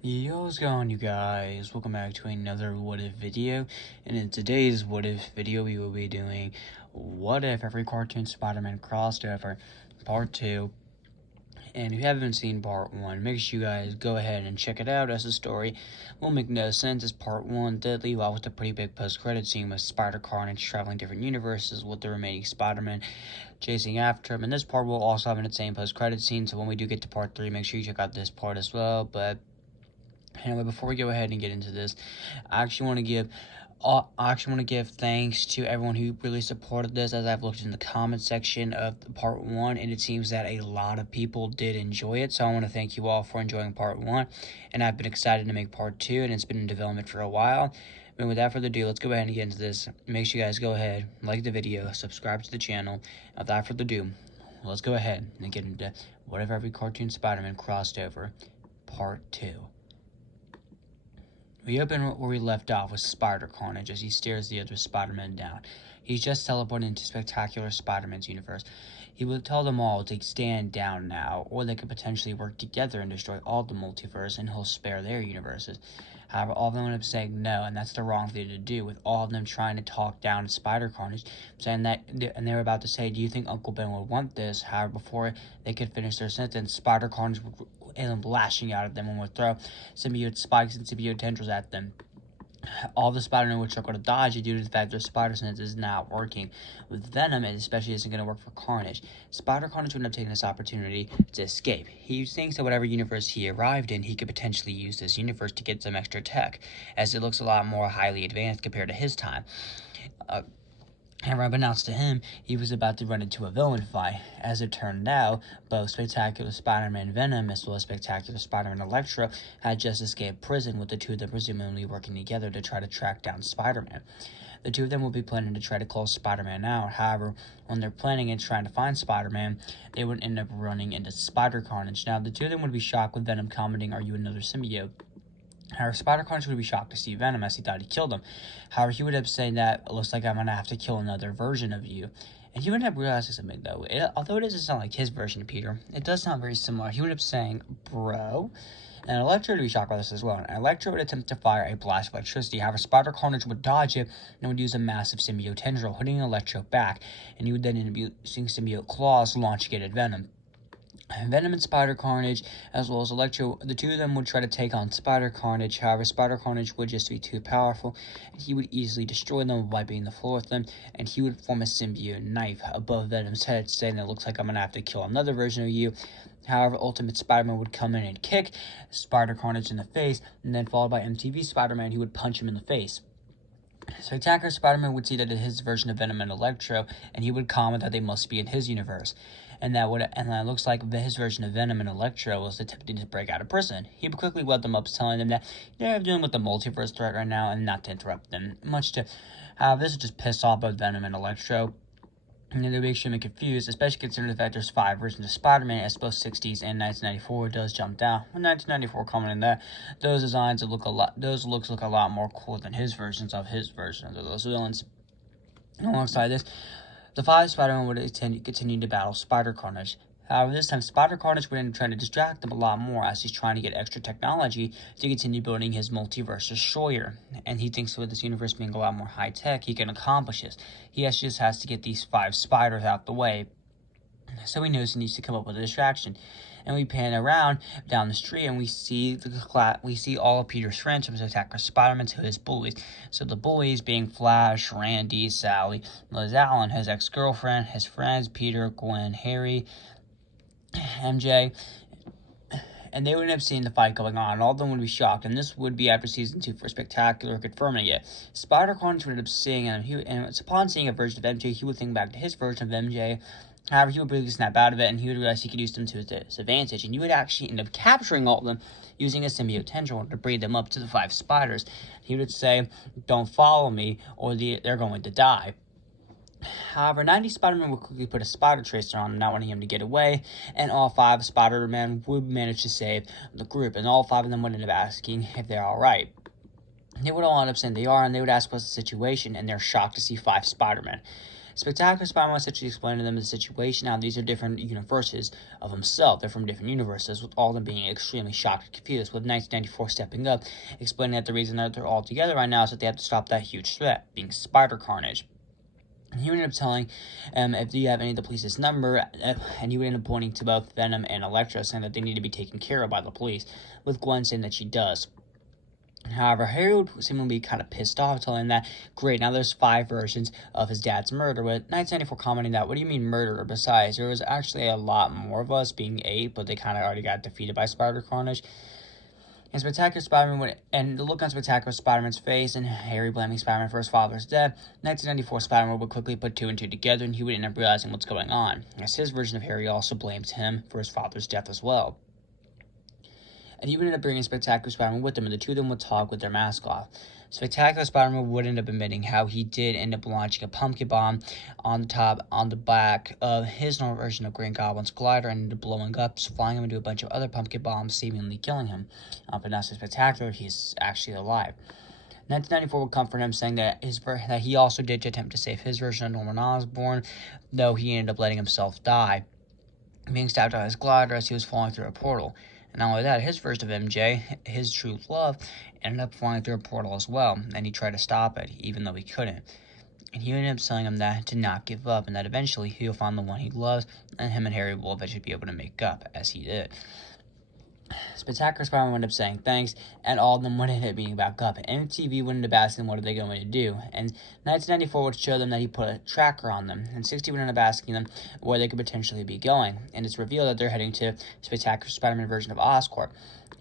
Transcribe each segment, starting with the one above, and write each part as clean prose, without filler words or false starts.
Yo, what's going on, you guys? Welcome back to another what if video. And in today's what if video, we will be doing what if every cartoon Spider-Man crossed over part 2. And if you haven't seen part 1, make sure you guys go ahead and check it out, as the story will make no sense, as part 1 did leave off with a pretty big post-credit scene with Spider-Carnage traveling different universes with the remaining Spider-Man chasing after him. And this part will also have an insane post-credit scene, so when we do get to part 3, make sure you check out this part as well. But anyway, before we go ahead and get into this, I actually want to give thanks to everyone who really supported this, as I've looked in the comment section of part 1, and it seems that a lot of people did enjoy it. So I want to thank you all for enjoying part 1, and I've been excited to make part 2, and it's been in development for a while. And without further ado, let's go ahead and get into this. Make sure you guys go ahead, like the video, subscribe to the channel. And without further ado, let's go ahead and get into what if every cartoon Spider-Man crossed over part 2. We open where we left off with Spider-Carnage as he stares the other Spider-Man down. He's just teleported into Spectacular Spider-Man's universe. He will tell them all to stand down now, or they could potentially work together and destroy all the multiverse, and he'll spare their universes. However, all of them end up saying no, and that's the wrong thing to do, with all of them trying to talk down Spider-Carnage, saying that, and they were about to say, do you think Uncle Ben would want this? However, before they could finish their sentence, Spider-Carnage would end up lashing out at them and would throw symbiote spikes and symbiote tendrils at them. All the Spider-Man would struggle to dodge it due to the fact their spider sense is not working. With Venom, it especially isn't going to work for Carnage. Spider-Carnage would end up taking this opportunity to escape. He thinks that whatever universe he arrived in, he could potentially use this universe to get some extra tech, as it looks a lot more highly advanced compared to his time. However, unbeknownst to him, he was about to run into a villain fight. As it turned out, both Spectacular Spider-Man Venom as well as Spectacular Spider-Man Electro had just escaped prison, with the two of them presumably working together to try to track down Spider-Man. The two of them will be planning to try to close Spider-Man out. However, when they're planning and trying to find Spider-Man, they would end up running into Spider-Carnage. Now, the two of them would be shocked with Venom commenting, "Are you another symbiote?" However, Spider-Carnage would be shocked to see Venom, as he thought he killed him. However, he would end up saying that, "It looks like I'm going to have to kill another version of you." And he would end up realizing something, though. Although it doesn't sound like his version of Peter, it does sound very similar. He would end up saying, "Bro." And Electro would be shocked by this as well. And Electro would attempt to fire a blast of electricity. However, Spider-Carnage would dodge it and would use a massive symbiote tendril, hitting Electro back. And he would then end up using symbiote claws, launching it at Venom. Venom and Spider-Carnage, as well as Electro, the two of them would try to take on Spider-Carnage. However, Spider-Carnage would just be too powerful, and he would easily destroy them, wiping the floor with them, and he would form a symbiote knife above Venom's head, saying, "It looks like I'm going to have to kill another version of you." However, Ultimate Spider-Man would come in and kick Spider-Carnage in the face, and then followed by MTV Spider-Man, who would punch him in the face. Spectacular Spider-Man would see that it is his version of Venom and Electro, and he would comment that they must be in his universe. And that looks like his version of Venom and Electro was attempting to break out of prison. He would quickly let them up, telling them that they're dealing with the multiverse threat right now and not to interrupt them. This would just piss off both Venom and Electro, and they would be extremely confused, especially considering the fact there's 5 versions of Spider-Man, as both 60s and 1994 does jump down. With 1994 coming in there, those looks look a lot more cool than his versions of those villains. Alongside this, the 5 Spider-Man would continue to battle Spider-Carnage. However, this time Spider-Carnage would end up trying to distract them a lot more, as he's trying to get extra technology to continue building his multiverse destroyer. And he thinks with this universe being a lot more high-tech, he can accomplish this. He just has to get these 5 spiders out the way. So he knows he needs to come up with a distraction. And we pan around down the street, and we see all of Peter's friends, from Spectacular Spider-Man to his bullies. So the bullies being Flash, Randy, Sally, Liz Allen, his ex-girlfriend, his friends, Peter, Gwen, Harry, MJ, and they would end up seeing the fight going on, and all of them would be shocked, and this would be after Season 2 for Spectacular confirming it. Spider-Carnage would end up seeing him, and upon seeing a version of MJ, he would think back to his version of MJ. However, he would really snap out of it, and he would realize he could use them to his advantage, and you would actually end up capturing all of them using a symbiote tendril to breed them up to the 5 spiders. He would say, "Don't follow me, or they're going to die." However, 90 Spider-Man would quickly put a spider tracer on him, not wanting him to get away, and all 5 Spider-Man would manage to save the group, and all 5 of them would end up asking if they're alright. They would all end up saying they are, and they would ask what's the situation, and they're shocked to see 5 Spider-Man. Spectacular Spider-Man essentially explained to them the situation. Now, these are different universes of himself. They're from different universes, with all of them being extremely shocked and confused, with 1994 stepping up, explaining that the reason that they're all together right now is that they have to stop that huge threat, being Spider-Carnage. He would end up telling if you have any of the police's number, and he would end up pointing to both Venom and Elektra, saying that they need to be taken care of by the police, with Gwen saying that she does. However, Harry would seem to be kind of pissed off, telling him that, great, now there's 5 versions of his dad's murder, with 1994 commenting that, what do you mean murder? Besides, there was actually a lot more of us, being 8, but they kind of already got defeated by Spider-Carnage. And Spectacular Spider-Man would, and the look on Spectacular Spider-Man's face, and Harry blaming Spider-Man for his father's death, 1994 Spider-Man would quickly put 2 and 2 together, and he would end up realizing what's going on, as his version of Harry also blames him for his father's death as well. And he would end up bringing Spectacular Spider-Man with him, and the two of them would talk with their mask off. Spectacular Spider-Man would end up admitting how he did end up launching a pumpkin bomb on the back of his normal version of Green Goblin's glider, and ended up blowing up, flying him into a bunch of other pumpkin bombs, seemingly killing him. But not so Spectacular, he's actually alive. 1994 would comfort him, saying that that he also did attempt to save his version of Norman Osborn, though he ended up letting himself die, being stabbed out his glider as he was falling through a portal. And not only that, his version of MJ, his true love, ended up flying through a portal as well, and he tried to stop it, even though he couldn't. And he ended up telling him that to not give up, and that eventually he'll find the one he loves, and him and Harry will eventually be able to make up, as he did. Spectacular Spider-Man would end up saying thanks, and all of them would end up being back up. MTV would end up asking them what are they going to do, and 1994 would show them that he put a tracker on them, and 60 would end up asking them where they could potentially be going, and it's revealed that they're heading to Spectacular Spider-Man version of Oscorp.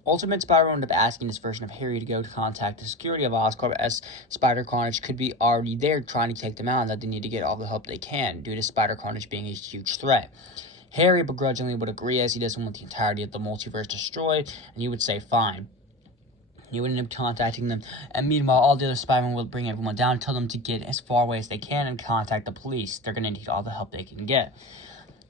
Ultimate Spider-Man would end up asking this version of Harry to go to contact the security of Oscorp, as Spider-Carnage could be already there trying to take them out, and that they need to get all the help they can, due to Spider-Carnage being a huge threat. Harry begrudgingly would agree, as he doesn't want the entirety of the multiverse destroyed, and he would say fine. He would end up contacting them, and meanwhile, all the other Spider-Men would bring everyone down and tell them to get as far away as they can and contact the police. They're going to need all the help they can get.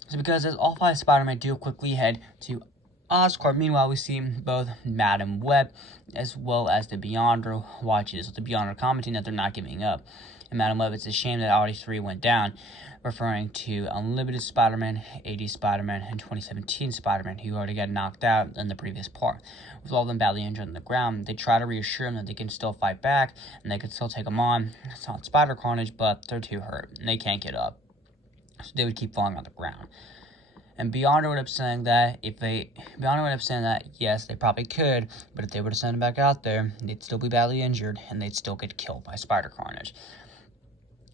So because as all 5 Spider-Men do quickly head to Oscorp, meanwhile, we see both Madam Web as well as the Beyonder watching this, with the Beyonder commenting that they're not giving up. And Madam Web, it's a shame that all 3 went down, referring to Unlimited Spider-Man, 80s Spider-Man, and 2017 Spider-Man, who already got knocked out in the previous part. With all of them badly injured on the ground, they try to reassure them that they can still fight back, and they can still take them on. It's not Spider-Carnage, but they're too hurt, and they can't get up. So they would keep falling on the ground. And Beyonder would have saying that yes, they probably could, but if they were to send them back out there, they'd still be badly injured, and they'd still get killed by Spider-Carnage.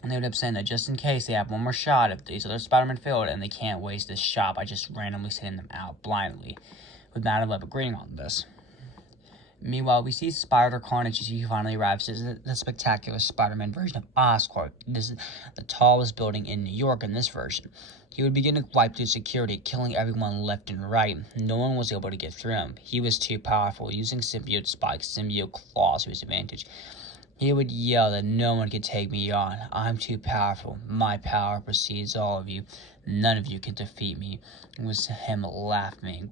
And they would end up saying that just in case they have one more shot, if these other Spider-Men failed, and they can't waste this shot by just randomly sending them out blindly, with Madam Web agreeing on this. Meanwhile, we see Spider-Carnage as he finally arrives at the Spectacular Spider-Man version of Oscorp. This is the tallest building in New York in this version. He would begin to wipe through security, killing everyone left and right. No one was able to get through him. He was too powerful, using symbiote spikes, symbiote claws to his advantage. He would yell that no one can take me on. I'm too powerful. My power precedes all of you. None of you can defeat me. It was him laughing.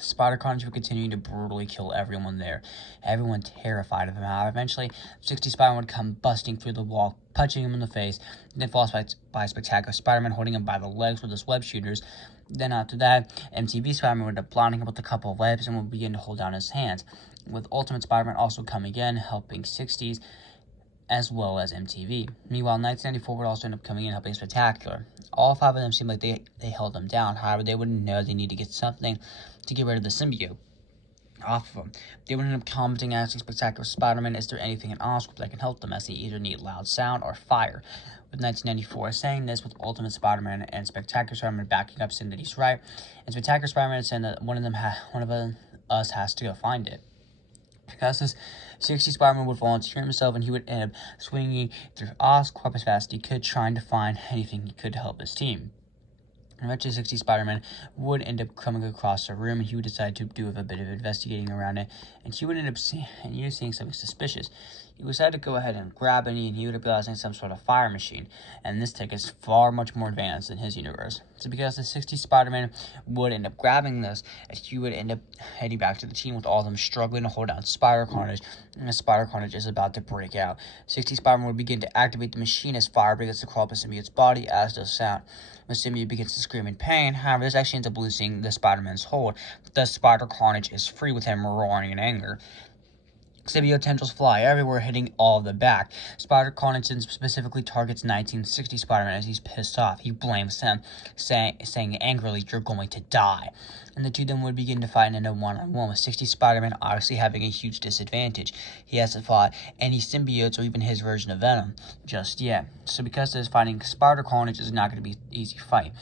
Spider-Carnage would continue to brutally kill everyone there. Everyone terrified of him. However, eventually, 60 Spider-Man would come busting through the wall, punching him in the face, then followed by Spectacular Spider-Man holding him by the legs with his web shooters. Then after that, MTV Spider-Man would end up blinding him with a couple of webs and would begin to hold down his hands, with Ultimate Spider-Man also coming in, helping 60s, as well as MTV. Meanwhile, 1994 would also end up coming in, helping Spectacular. All 5 of them seemed like they held them down. However, they wouldn't know they need to get something to get rid of the symbiote off of them. They would end up commenting, asking Spectacular Spider-Man, is there anything in Oscorp that can help them, as they either need loud sound or fire. With 1994 saying this, with Ultimate Spider-Man and Spectacular Spider-Man backing up, saying that he's right, and Spectacular Spider-Man saying that one of us has to go find it. Because this 60 Spider-Man would volunteer himself, and he would end up swinging through Oscorp as fast as he could, trying to find anything he could to help his team. Eventually, 60 Spider-Man would end up coming across the room, and he would decide to do a bit of investigating around it, and he would end up seeing something suspicious. He decided to go ahead and grab it, and he would be realizing some sort of fire machine, and this tech is far much more advanced than his universe. So because the 60 Spider-Man would end up grabbing this, and he would end up heading back to the team with all of them struggling to hold down Spider Carnage, and the Spider Carnage is about to break out. 60 Spider-Man would begin to activate the machine as fire begins to crawl up Symbiote's body, as does sound. When Symbiote begins to scream in pain, however, this actually ends up losing the Spider-Man's hold. Thus, Spider Carnage is free with him roaring in anger. Symbiote tendrils fly everywhere, hitting all of the back. Spider Carnage specifically targets 1960 Spider-Man as he's pissed off. He blames him, saying angrily, "You're going to die." And the two of them would begin to fight in a one-on-one, with 60 Spider-Man obviously having a huge disadvantage. He hasn't fought any symbiotes or even his version of Venom just yet. So because this fighting Spider Carnage is not going to be an easy fight.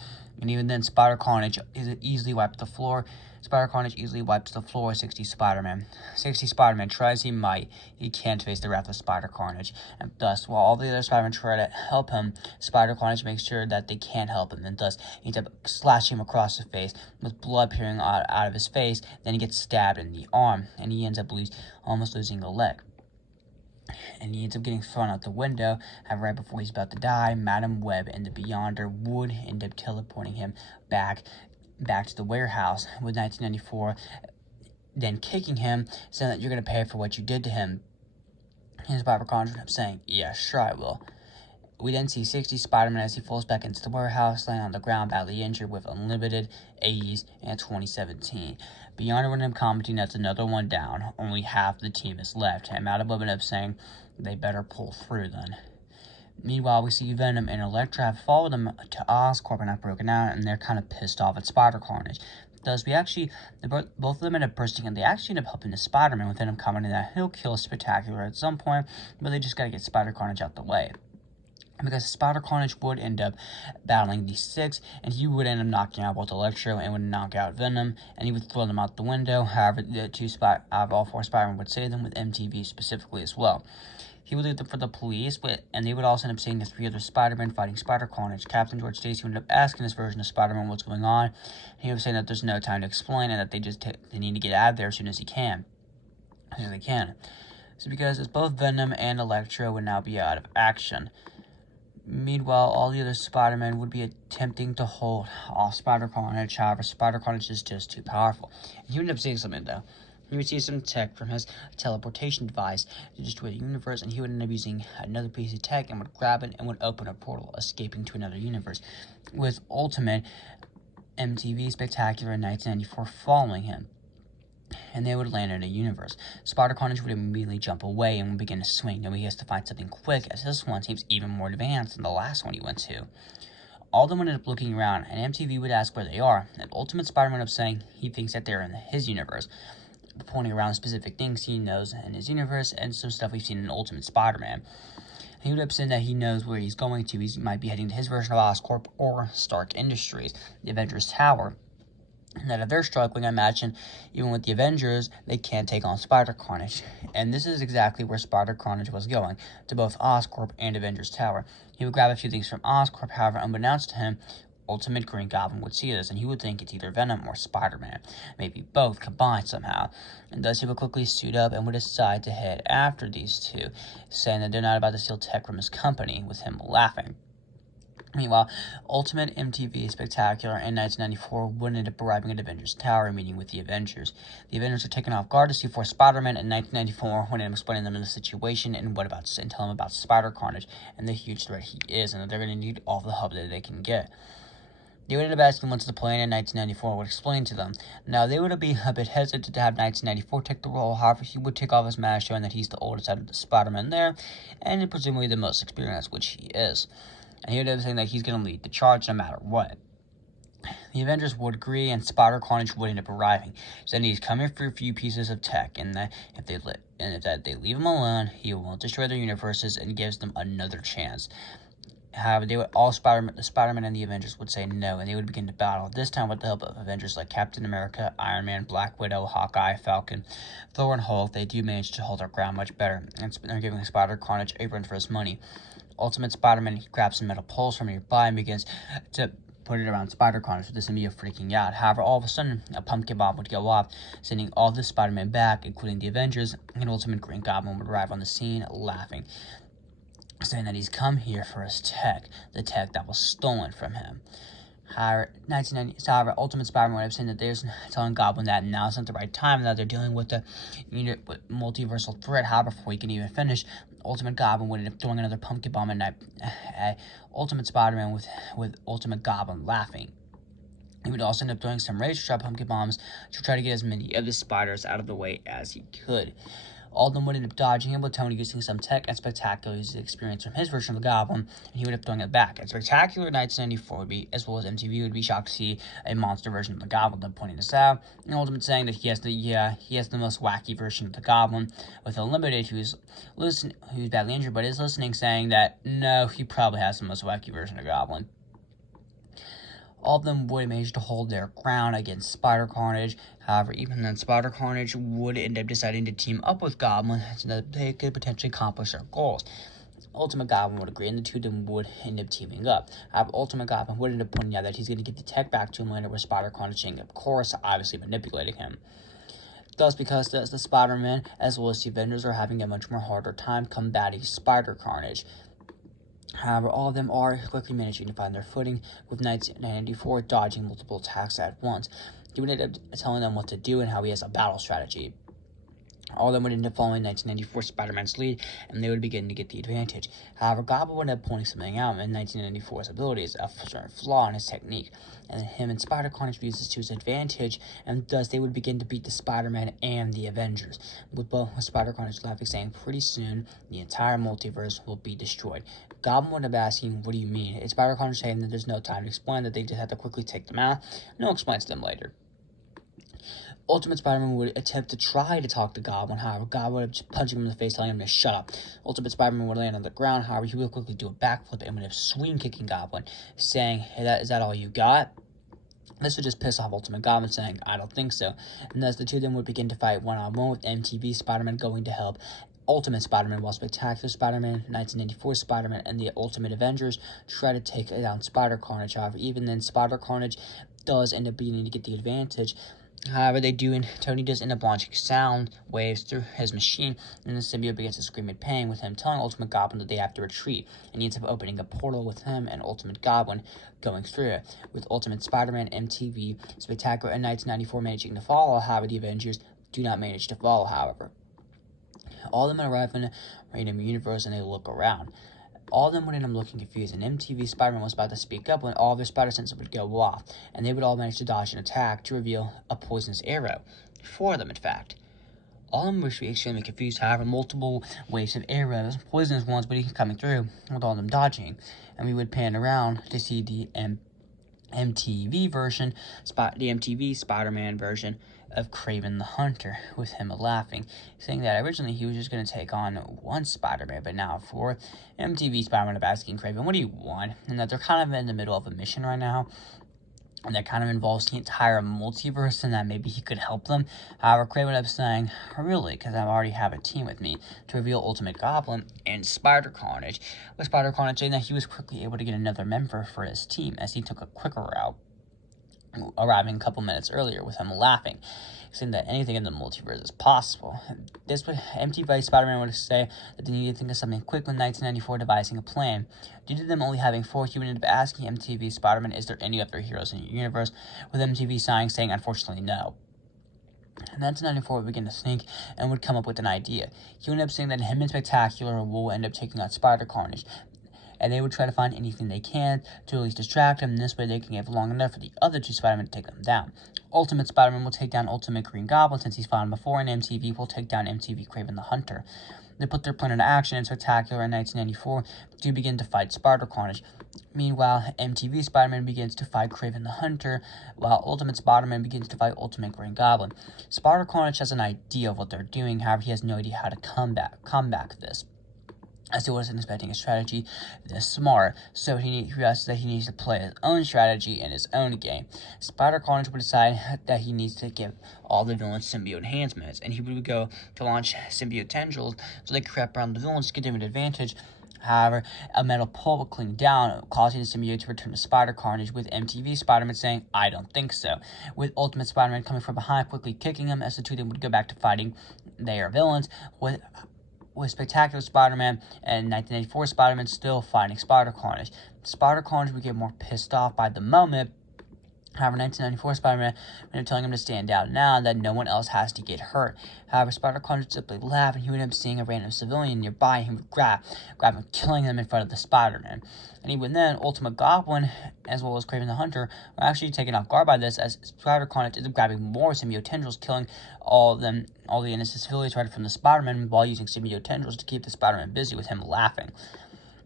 And even then, Spider Carnage easily wipes the floor. Spider Carnage easily wipes the floor with 60 Spider-Man. 60 Spider-Man tries he might, he can't face the wrath of Spider Carnage. And thus, while all the other Spider-Man try to help him, Spider Carnage makes sure that they can't help him, and thus he ends up slashing him across the face, with blood pouring out of his face. Then he gets stabbed in the arm, and he ends up almost losing a leg. And he ends up getting thrown out the window. However, right before he's about to die, Madam Web and the Beyonder would end up teleporting him back to the warehouse, with 1994 then kicking him, saying that you're going to pay for what you did to him. And Spider Carnage ends up saying, "Yeah, sure I will." We then see 60 Spider-Man as he falls back into the warehouse, laying on the ground badly injured with unlimited AEs in 2017. Beyond when I'm commenting that's another one down, only half the team is left, and Madam Web ends up saying they better pull through then. Meanwhile, we see Venom and Elektra have followed them to Oscorp and have broken out, and they're kind of pissed off at Spider Carnage. Thus, both of them end up bursting, and they actually end up helping the Spider-Man, with Venom commenting that he'll kill Spectacular at some point, but they just gotta get Spider Carnage out the way. Because Spider Carnage would end up battling the Six, and he would end up knocking out both Electro and would knock out Venom, and he would throw them out the window. However, all four Spider-Man would save them, with MTV specifically as well. He would leave them for the police, and they would also end up seeing the three other Spider-Men fighting Spider Carnage. Captain George Stacy would end up asking his version of Spider-Man what's going on, and he was saying that there's no time to explain, and that they need to get out of there as soon as they can. So because it's both Venom and Electro would now be out of action. Meanwhile, all the other Spider-Men would be attempting to hold off Spider Carnage. However, Spider Carnage is just too powerful. And he would end up seeing something, though. He would see some tech from his teleportation device to destroy the universe, and he would end up using another piece of tech and would grab it and would open a portal, escaping to another universe, with Ultimate, MTV, Spectacular, and 1994 following him. And they would land in a universe. Spider Carnage would immediately jump away and would begin to swing, knowing he has to find something quick, as this one seems even more advanced than the last one he went to. All of them would end up looking around, and MTV would ask where they are, and Ultimate Spider-Man would up saying he thinks that they're in his universe, pointing around specific things he knows in his universe, and some stuff we've seen in Ultimate Spider-Man. He would have said that he knows where he's going to. He might be heading to his version of Oscorp or Stark Industries, the Avengers Tower. And that if they're struggling, I imagine, even with the Avengers, they can't take on Spider Carnage. And this is exactly where Spider Carnage was going, to both Oscorp and Avengers Tower. He would grab a few things from Oscorp, however, unbeknownst to him, Ultimate Green Goblin would see this, and he would think it's either Venom or Spider-Man, maybe both combined somehow. And thus he would quickly suit up and would decide to head after these two, saying that they're not about to steal tech from his company, with him laughing. Meanwhile, Ultimate, MTV, Spectacular, and 1994 would end up arriving at Avengers Tower, meeting with the Avengers. The Avengers are taken off guard to see four Spider-Men, and 1994 would end up explaining them in the situation and tell them about Spider Carnage and the huge threat he is, and that they're going to need all the help that they can get. They would end up asking what's the plan, and 1994 would explain to them. Now, they would be a bit hesitant to have 1994 take the role. However, he would take off his mask, showing that he's the oldest out of the Spider-Man there, and presumably the most experienced, which he is. And he would end up saying that he's going to lead the charge no matter what. The Avengers would agree, and Spider Carnage would end up arriving, saying he's coming for a few pieces of tech, and that if they leave him alone, he won't destroy their universes and gives them another chance. However, the Spider-Man and the Avengers would say no, and they would begin to battle, this time with the help of Avengers like Captain America, Iron Man, Black Widow, Hawkeye, Falcon, Thor, and Hulk. They do manage to hold their ground much better, and they're giving Spider Carnage a run for his money. Ultimate Spider-Man, he grabs some metal poles from nearby and begins to put it around Spider Carnage, with the symbiote freaking out. However, all of a sudden, a pumpkin bomb would go off, sending all the Spider-Man back, including the Avengers, and Ultimate Green Goblin would arrive on the scene, laughing, saying that he's come here for his tech, the tech that was stolen from him. However, Ultimate Spider-Man would have said that there's telling Goblin that now is not the right time, that they're dealing with the multiversal threat. However, before he can even finish, Ultimate Goblin would end up throwing another pumpkin bomb at Ultimate Spider-Man with Ultimate Goblin laughing. He would also end up throwing some razor sharp pumpkin bombs to try to get as many of the spiders out of the way as he could. All of them would end up dodging him, with Tony using some tech, and Spectacular using the experience from his version of the Goblin, and he would end up throwing it back. And Spectacular in 1994 would be, as well as MTV, would be shocked to see a monster version of the Goblin, pointing this out. And Ultimate saying that he has the most wacky version of the Goblin, with Unlimited, who's badly injured but is listening, saying that no, he probably has the most wacky version of Goblin. All of them would manage to hold their ground against Spider Carnage. However, even then, Spider Carnage would end up deciding to team up with Goblin so that they could potentially accomplish their goals. Ultimate Goblin would agree, and the two of them would end up teaming up. However, Ultimate Goblin would end up pointing out that he's going to get the tech back to him later, with Spider Carnage saying, of course, obviously manipulating him. Thus, because the Spider-Man, as well as the Avengers, are having a much more harder time combating Spider Carnage. However, all of them are quickly managing to find their footing, with 1994 dodging multiple attacks at once. He would end up telling them what to do and how he has a battle strategy. All of them would end up following 1994 Spider-Man's lead, and they would begin to get the advantage. However, Goblin would end up pointing something out in 1994's abilities, a certain flaw in his technique, and him and Spider Carnage uses to his advantage, and thus they would begin to beat the Spider-Man and the Avengers, with Spider Carnage laughing, saying pretty soon the entire multiverse will be destroyed. Goblin would end up asking, what do you mean? It's Spider Carnage saying that there's no time to explain, that they just have to quickly take them out, and he'll explain to them later. Ultimate Spider-Man would attempt to try to talk to Goblin. However, Goblin would just punch him in the face, telling him to shut up. Ultimate Spider-Man would land on the ground. However, he would quickly do a backflip and would have swing kicking Goblin, saying, hey, is that all you got? This would just piss off Ultimate Goblin, saying, I don't think so. And thus the two of them would begin to fight one-on-one, with MTV Spider-Man going to help Ultimate Spider-Man, while Spectacular Spider-Man, 1984 Spider-Man, and the Ultimate Avengers try to take down Spider Carnage. However, even then, Spider Carnage does end up beginning to get the advantage. However, Tony does end up launching sound waves through his machine, and the symbiote begins to scream in pain, with him telling Ultimate Goblin that they have to retreat, and he ends up opening a portal with him and Ultimate Goblin going through it, with Ultimate Spider-Man, MTV, Spectacular, and 1994 managing to follow. However, the Avengers do not manage to follow, however. All of them arrive in a random universe, and they look around. All of them would end up looking confused, and MTV Spider-Man was about to speak up when all of their spider senses would go off, and they would all manage to dodge an attack to reveal a poisonous arrow. 4 of them, in fact. All of them would be extremely confused. However, multiple waves of arrows, poisonous ones, would be coming through, with all of them dodging. And we would pan around to see the MTV version, the MTV Spider-Man version of Kraven the Hunter, with him laughing, saying that originally he was just going to take on one Spider-Man, but now for MTV Spider-Man of asking Kraven, what do you want? And that they're kind of in the middle of a mission right now, and that kind of involves the entire multiverse, and that maybe he could help them. However, Kraven ended up saying, really, because I already have a team with me, to reveal Ultimate Goblin and Spider Carnage, with Spider Carnage saying that he was quickly able to get another member for his team, as he took a quicker route, arriving a couple minutes earlier, with him laughing, saying that anything in the multiverse is possible. This would MTV Spider-Man would say that they needed to think of something quick, with 1994 devising a plan. Due to them only having 4, he would end up asking MTV Spider-Man, is there any other heroes in your universe? With MTV saying unfortunately no. And 1994 would begin to think and would come up with an idea. He would end up saying that him and Spectacular will end up taking out Spider Carnage, and they would try to find anything they can to at least distract him, and this way they can get long enough for the other 2 Spider-Men to take them down. Ultimate Spider-Man will take down Ultimate Green Goblin, since he's fought him before, and MTV will take down MTV Kraven the Hunter. They put their plan into action in Spectacular in 1994 to begin to fight Spider Carnage. Meanwhile, MTV Spider-Man begins to fight Kraven the Hunter, while Ultimate Spider-Man begins to fight Ultimate Green Goblin. Spider Carnage has an idea of what they're doing, however, he has no idea how to combat this, as he wasn't expecting a strategy this smart, so he realizes that he needs to play his own strategy in his own game. Spider Carnage would decide that he needs to give all the villains symbiote enhancements, and he would go to launch symbiote tendrils so they could wrap around the villains to give them an advantage. However, a metal pole would cling down, causing the symbiote to return to Spider Carnage, with MTV Spider-Man saying, I don't think so, with Ultimate Spider-Man coming from behind, quickly kicking him, as the two of them would go back to fighting their villains, with Spectacular Spider-Man and 1984 Spider-Man still fighting Spider Carnage. Spider Carnage would get more pissed off by the moment, However, 1994 Spider-Man ended up telling him to stand down now and that no one else has to get hurt. However, Spider-Con would simply laugh, and he would end up seeing a random civilian nearby, and he would grab him, killing them in front of the Spider-Man. And even then, Ultimate Goblin, as well as Kraven the Hunter, were actually taken off guard by this, as Spider-Con ends up grabbing more symbiote tendrils, killing all the innocent civilians right from the Spider-Man, while using symbiote tendrils to keep the Spider-Man busy with him laughing.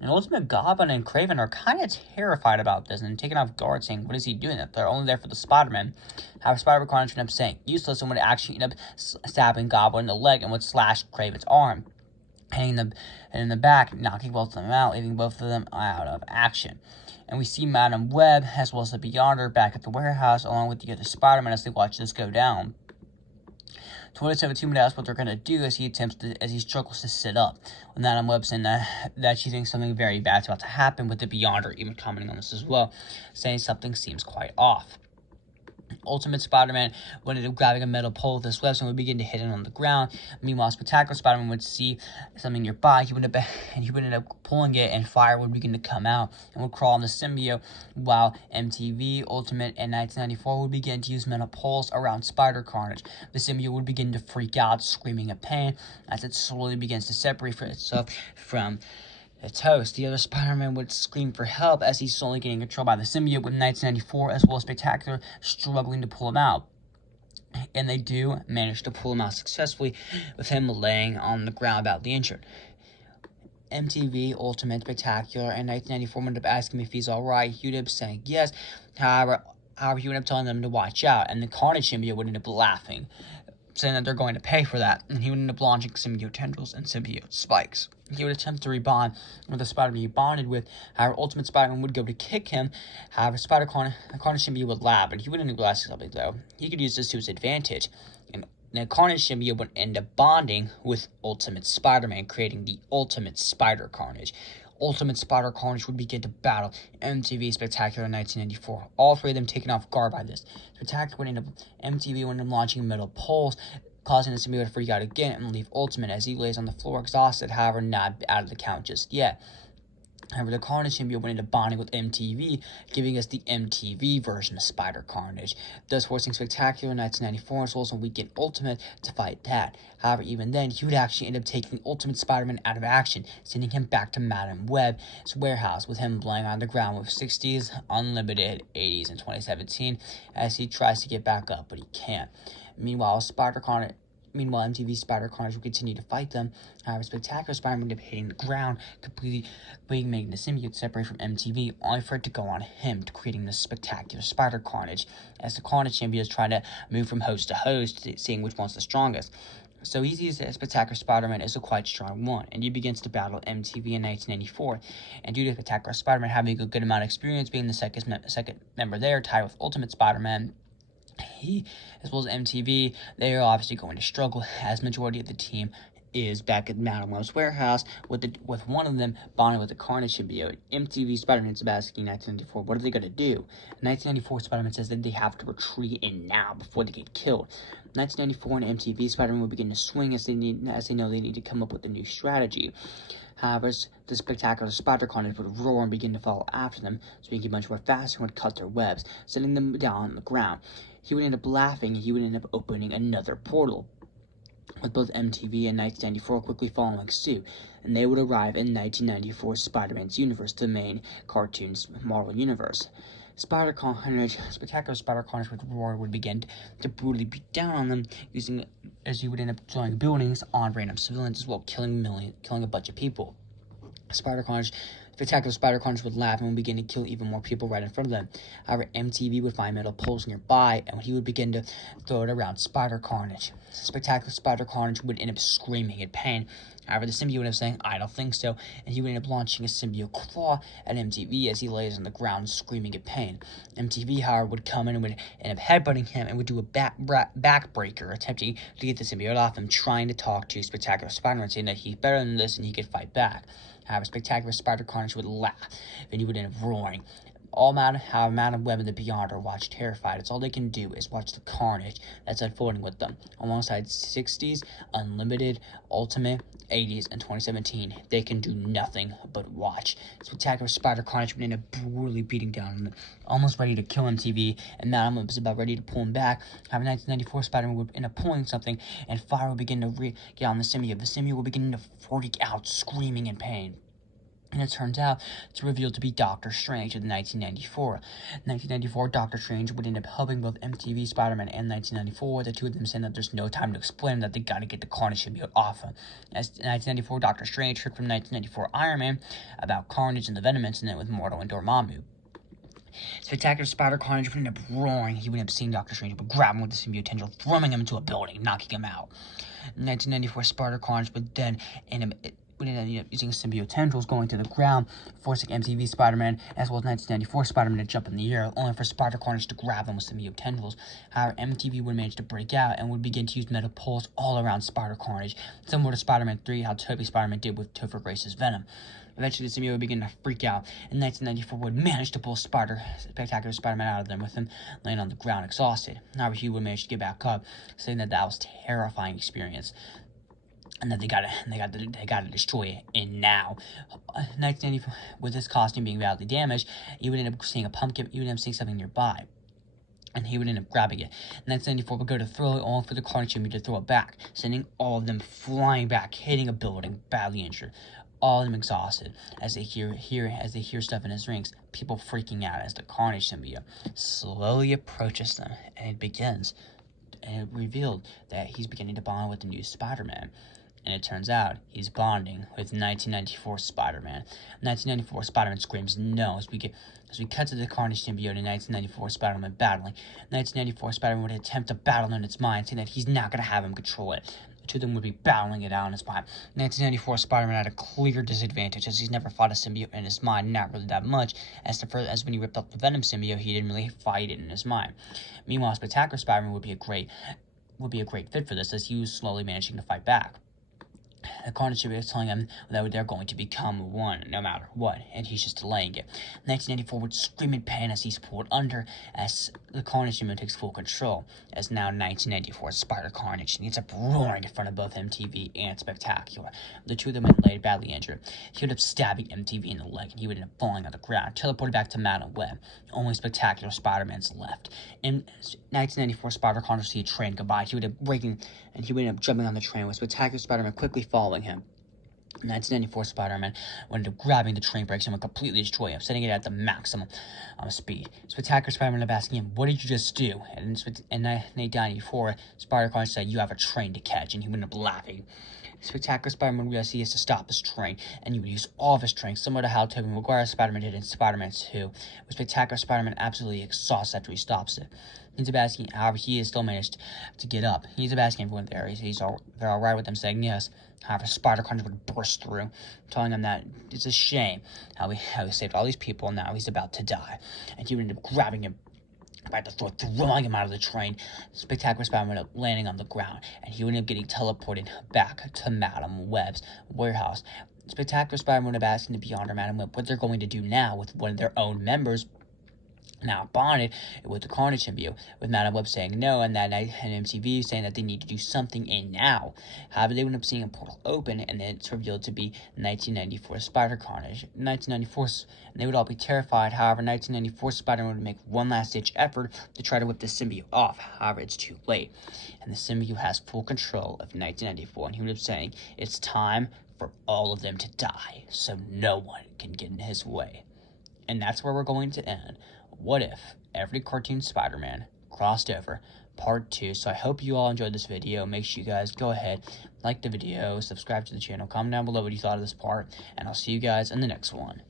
And Ultimate Goblin and Kraven are kind of terrified about this and taken off guard, saying, what is he doing? That they're only there for the Spider-Man. However, Spider-Man ended up saying useless and would actually end up stabbing Goblin in the leg and would slash Kraven's arm, hitting them in the back, knocking both of them out, leaving both of them out of action. And we see Madam Web, as well as the Beyonder, back at the warehouse, along with the other Spider-Man, as they watch this go down. 2017 would ask what they're going to do as he struggles to sit up. With Madam Web saying that she thinks something very bad's about to happen, with the Beyonder even commenting on this as well, saying something seems quite off. Ultimate Spider-Man would end up grabbing a metal pole with his webs and would begin to hit it on the ground. Meanwhile, Spectacular Spider-Man would see something nearby. He would end up pulling it, and fire would begin to come out and would crawl on the symbiote, while MTV, Ultimate, and 1994 would begin to use metal poles around Spider-Carnage. The symbiote would begin to freak out, screaming in pain as it slowly begins to separate itself from its host. The other Spider-Man would scream for help as he's slowly getting controlled by the symbiote, with 1994 as well as Spectacular struggling to pull him out. And they do manage to pull him out successfully, with him laying on the ground badly injured. MTV, Ultimate, Spectacular, and 1994 would end up asking him if he's alright. He would end up saying yes. However, he would end up telling them to watch out, and the Carnage symbiote would end up laughing, saying that they're going to pay for that, and he would end up launching symbiote tendrils and symbiote spikes. He would attempt to rebond with the Spider-Man he bonded with. However, Ultimate Spider-Man would go to kick him. However, the Carnage symbiote would laugh, but he wouldn't realize something, though. He could use this to his advantage, and the Carnage symbiote would end up bonding with Ultimate Spider-Man, creating the Ultimate Spider-Carnage. Ultimate Spider-Carnage would begin to battle MTV, Spectacular, in 1994. All three of them taken off guard by this. MTV would end up launching metal poles, causing the symbiote to freak out again and leave Ultimate as he lays on the floor exhausted, however not out of the count just yet. However, the Carnage symbiote would end up bonding with MTV, giving us the MTV version of Spider-Carnage, thus forcing Spectacular in 1994 as well as a weekend Ultimate to fight that. However, even then, he would actually end up taking Ultimate Spider-Man out of action, sending him back to Madam Web's warehouse, with him laying on the ground with 60s, Unlimited, 80s, and 2017, as he tries to get back up, but he can't. Meanwhile, MTV Spider-Carnage would continue to fight them. However, Spectacular Spider-Man would end up hitting the ground, completely making the symbiote separate from MTV, only for it to go on him, creating the Spectacular Spider-Carnage, as the Carnage symbiote is trying to move from host to host, seeing which one's the strongest. So he sees that Spectacular Spider-Man is a quite strong one, and he begins to battle MTV in 1994. And due to Spectacular Spider-Man having a good amount of experience, being the second member there, tied with Ultimate Spider-Man, he, as well as MTV, they are obviously going to struggle, as majority of the team is back at Madam Web's warehouse, with one of them bonding with the Carnage symbiote. MTV Spider-Man is asking 1994, what are they going to do? 1994 Spider-Man says that they have to retreat in now before they get killed. 1994 and MTV Spider-Man will begin to swing as they know they need to come up with a new strategy. However, the Spectacular Spider-Carnage would roar and begin to follow after them, speaking much more faster and would cut their webs, sending them down on the ground. He would end up laughing, and he would end up opening another portal, with both MTV and 1994 quickly following suit, and they would arrive in 1994 Spider-Man's universe, the main cartoon's Marvel universe. Spectacular Spider-Carnage with roar would begin to brutally beat down on them, as he would end up throwing buildings on random civilians as well, killing a bunch of people. Spectacular Spider-Carnage would laugh and would begin to kill even more people right in front of them. However, MTV would find metal poles nearby, and he would begin to throw it around Spider-Carnage. Spectacular Spider-Carnage would end up screaming in pain. However, the symbiote would end up saying, I don't think so, and he would end up launching a symbiote claw at MTV as he lays on the ground screaming in pain. MTV, however, would come in and would end up headbutting him and would do a backbreaker, attempting to get the symbiote off him, trying to talk to Spectacular Spider-Man, saying that he's better than this and he could fight back. However, Spectacular Spider-Carnage would laugh, and he would end up roaring. How Madam Web and the Beyonder watch terrified. It's all they can do is watch the carnage that's unfolding with them. Alongside 60s, Unlimited, Ultimate, 80s, and 2017, they can do nothing but watch. Spectacular Spider Carnage went in brutally beating down on them, almost ready to kill MTV, and Madam Web was about ready to pull him back. However, 1994 Spider-Man would end up pulling something, and fire will begin to get on the symbiote. The symbiote will begin to freak out, screaming in pain. And it turns out it's revealed to be Doctor Strange in 1994. 1994, Doctor Strange would end up helping both MTV Spider-Man and 1994, the two of them saying that there's no time to explain that they gotta get the Carnage symbiote off him. As 1994, Doctor Strange heard from 1994 Iron Man about Carnage and the Venom incident with Mordo and Dormammu. Spectacular Spider Carnage would end up roaring. He would end up seeing Doctor Strange, but grab him with the symbiote tendril, throwing him into a building, knocking him out. 1994 Spider Carnage would then end up using symbiote tendrils going to the ground, forcing MTV Spider-Man as well as 1994 Spider-Man to jump in the air, only for Spider Carnage to grab them with symbiote tendrils. However, MTV would manage to break out and would begin to use metal poles all around Spider Carnage, similar to Spider-Man 3, how Tobey Spider-Man did with Topher Grace's Venom. Eventually, the symbiote would begin to freak out, and 1994 would manage to pull Spectacular Spider-Man out of them, with him laying on the ground exhausted. However, he would manage to get back up, saying that was a terrifying experience, and that they gotta destroy it. And now, 1994, with his costume being badly damaged, he would end up seeing a pumpkin. He would end up seeing something nearby, and he would end up grabbing it. 1994 would go to throw it, only for the Carnage symbiote to throw it back, sending all of them flying back, hitting a building, badly injured. All of them exhausted as they hear stuff in his rings. People freaking out as the Carnage symbiote slowly approaches them, and it revealed that he's beginning to bond with the new Spider-Man. And it turns out he's bonding with 1994 Spider-Man. 1994 Spider-Man screams no as we cut to the Carnage symbiote and 1994 Spider-Man battling. 1994 Spider-Man would attempt to battle in its mind, saying that he's not going to have him control it. The two of them would be battling it out in his mind. 1994 Spider-Man had a clear disadvantage, as he's never fought a symbiote in his mind, not really that much, as when he ripped up the Venom symbiote, he didn't really fight it in his mind. Meanwhile, Spectacular Spider-Man would be a great fit for this, as he was slowly managing to fight back. The Carnage symbiote is telling him that they're going to become one, no matter what, and he's just delaying it. 1994 would scream in pain as he's pulled under, as the Carnage symbiote takes full control, as now 1994 Spider Carnage, and he ends up roaring in front of both MTV and Spectacular. The two of them would lay badly injured. He would end up stabbing MTV in the leg, and he would end up falling on the ground, teleported back to Madam Web. Only Spectacular Spider-Man's left. In 1994 Spider Carnage see a train goodbye. He would end up jumping on the train, with Spectacular Spider-Man quickly following him. 1994 Spider-Man would end up grabbing the train brakes and would completely destroy him, setting it at the maximum speed. Spectacular Spider-Man would ask him, "What did you just do?" And in 1994, Spider-Carnage said, "You have a train to catch," and he would end up laughing. Spectacular Spider-Man realized he has to stop this train, and he would use all of his strength, similar to how Tobey Maguire's Spider-Man did in Spider-Man 2, with Spectacular Spider-Man absolutely exhausted after he stops it. He's asking, however, he has still managed to get up. He's asking everyone there. They're all right with him, saying yes. However, Spider-Carnage would burst through, telling him that it's a shame how he saved all these people, and now he's about to die. And he would end up grabbing him by the throat, throwing him out of the train. Spectacular Spider-Man would end up landing on the ground, and he would end up getting teleported back to Madam Web's warehouse. Spectacular Spider-Man would have asked him to be under Madam Web what they're going to do now with one of their own members now bonded with the Carnage symbiote, with Madam Web saying no, and MTV saying that they need to do something in now. However, they would end up seeing a portal open, and then it's revealed to be 1994 Spider Carnage. 1994, and they would all be terrified. However, 1994 Spider-Man would make one last-ditch effort to try to whip the symbiote off. However, it's too late, and the symbiote has full control of 1994, and he would have saying, "It's time for all of them to die, so no one can get in his way." And that's where we're going to end. What if every cartoon Spider-Man crossed over, part 2. So I hope you all enjoyed this video. Make sure you guys go ahead, like the video, subscribe to the channel, comment down below what you thought of this part, and I'll see you guys in the next one.